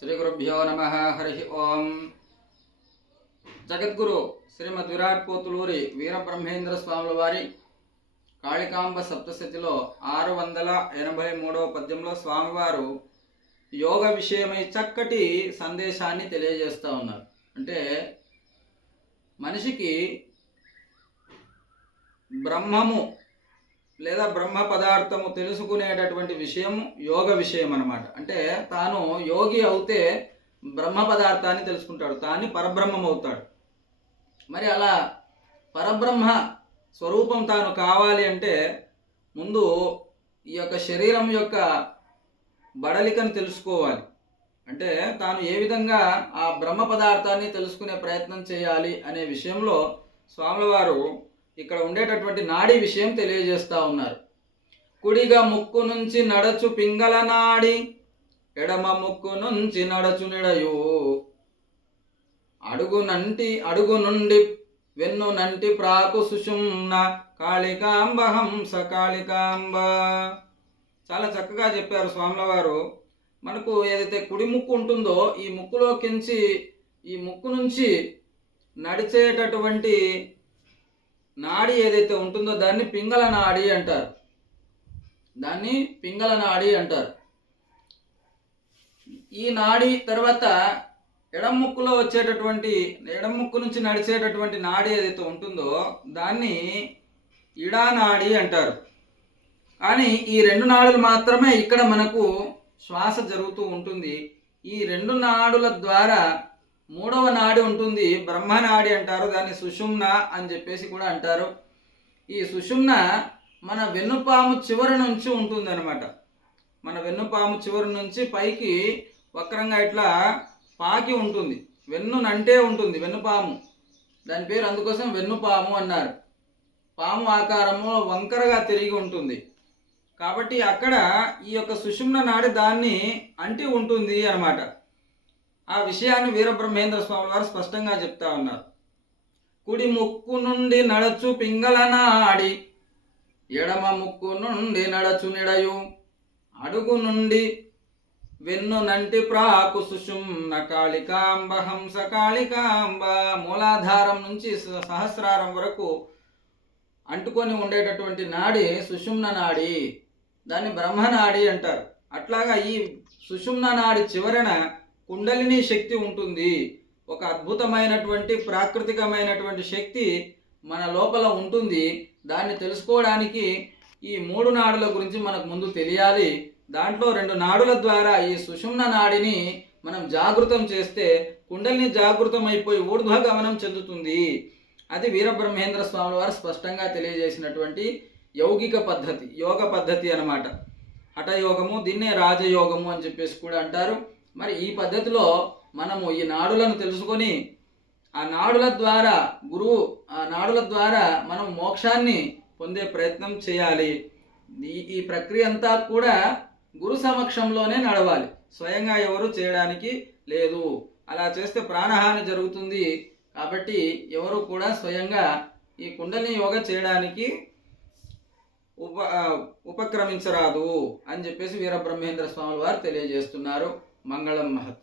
శ్రీ గురుభ్యో నమ. హరి ఓం. జగద్గురు శ్రీమద్ విరాట్ పోతులూరి వీరబ్రహ్మేంద్ర స్వాముల వారి కాళికాంబ సప్తశతిలో 683వ పద్యంలో స్వామివారు యోగ విషయమై చక్కటి సందేశాన్ని తెలియజేస్తూ ఉన్నారు. అంటే మనిషికి బ్రహ్మము లేదా బ్రహ్మ పదార్థము తెలుసుకునేటటువంటి విషయం యోగ విషయం అన్నమాట. అంటే తాను యోగి అవుతే బ్రహ్మ పదార్థాన్ని తెలుసుకుంటాడు, తాను పరబ్రహ్మం అవుతాడు. మరి అలా పరబ్రహ్మ స్వరూపం తాను కావాలి అంటే ముందు ఈ యొక్క శరీరం యొక్క బడలికను తెలుసుకోవాలి. అంటే తాను ఏ విధంగా ఆ బ్రహ్మ పదార్థాన్ని తెలుసుకునే ప్రయత్నం చేయాలి అనే విషయంలో స్వాముల వారు ఇక్కడ ఉండేటటువంటి నాడి విషయం తెలియజేస్తూ ఉన్నారు. కుడిగా ముక్కు నుంచి నడచు పింగళ నాడి, ఎడమ ముక్కు నుంచి నడచు నిడయు, అడుగు నుండి వెన్ను నంటి ప్రాకు సుషుమ్న కాళికాంబ హంస కాళికాంబ. చాలా చక్కగా చెప్పారు స్వాముల వారు. మనకు ఏదైతే కుడి ముక్కు ఉంటుందో ఈ ముక్కు నుంచి నడిచేటటువంటి నాడి ఏదైతే ఉంటుందో దాన్ని పింగళ నాడి అంటారు. ఈ నాడి తర్వాత ఎడమ ముక్కు నుంచి నడిచేటటువంటి నాడి ఏదైతే ఉంటుందో దాన్ని ఇడా నాడి అంటారు. కానీ ఈ రెండు నాడులు మాత్రమే ఇక్కడ మనకు శ్వాస జరుగుతూ ఉంటుంది. ఈ రెండు నాడుల ద్వారా మూడవ నాడి ఉంటుంది, బ్రహ్మనాడి అంటారు. దాన్ని సుషుమ్న అని చెప్పేసి కూడా అంటారు. ఈ సుషుమ్న మన వెన్నుపాము చివరి నుంచి ఉంటుంది అనమాట. మన వెన్నుపాము చివరి నుంచి పైకి వక్రంగా ఇట్లా పాకి ఉంటుంది. వెన్నునంటే ఉంటుంది వెన్నుపాము, దాని పేరు అందుకోసం వెన్నుపాము అన్నారు. పాము ఆకారము వంకరగా తిరిగి ఉంటుంది కాబట్టి అక్కడ ఈ యొక్క సుషుమ్న నాడి దాన్ని అంటి ఉంటుంది అన్నమాట. ఆ విషయాన్ని వీరబ్రహ్మేంద్ర స్వామి వారు స్పష్టంగా చెప్తా ఉన్నారు. కుడి ముక్కు నుండి నడచు పింగళ నాడి, ఎడమ ముక్కు నుండి నడచు నిడయు, అడుగు నుండి వెన్ను నంటి ప్రాకు సుషుమ్న కాళికాంబ హంస కాళికాంబ. మూలాధారం నుంచి సహస్రారం వరకు అంటుకొని ఉండేటటువంటి నాడి సుషుమ్న నాడి, దాన్ని బ్రహ్మనాడి అంటారు. అట్లాగా ఈ సుషుమ్న నాడి చివరన కుండలిని శక్తి ఉంటుంది. ఒక అద్భుతమైనటువంటి ప్రాకృతికమైనటువంటి శక్తి మన లోపల ఉంటుంది. దాన్ని తెలుసుకోవడానికి ఈ మూడు నాడుల గురించి మనకు ముందు తెలియాలి. దాంట్లో రెండు నాడుల ద్వారా ఈ సుషుమ్న నాడిని మనం జాగృతం చేస్తే కుండలిని జాగృతం అయిపోయి ఊర్ధ్వగమనం చెందుతుంది. అది వీరబ్రహ్మేంద్ర స్వామి వారు స్పష్టంగా తెలియజేసినటువంటి యోగ పద్ధతి అన్నమాట. హఠయోగము, దీన్నే రాజయోగము అని చెప్పేసి కూడా అంటారు. మరి ఈ పద్ధతిలో మనము ఈ నాడులను తెలుసుకొని ఆ నాడుల ద్వారా మనం మోక్షాన్ని పొందే ప్రయత్నం చేయాలి. ఈ ప్రక్రియ అంతా కూడా గురు సమక్షంలోనే నడవాలి, స్వయంగా ఎవరు చేయడానికి లేదు. అలా చేస్తే ప్రాణహాని జరుగుతుంది. కాబట్టి ఎవరు కూడా స్వయంగా ఈ కుండలిని యోగ చేయడానికి ఉపక్రమించరాదు అని చెప్పేసి వీరబ్రహ్మేంద్ర స్వాముల వారు తెలియజేస్తున్నారు. మంగళం మహత్.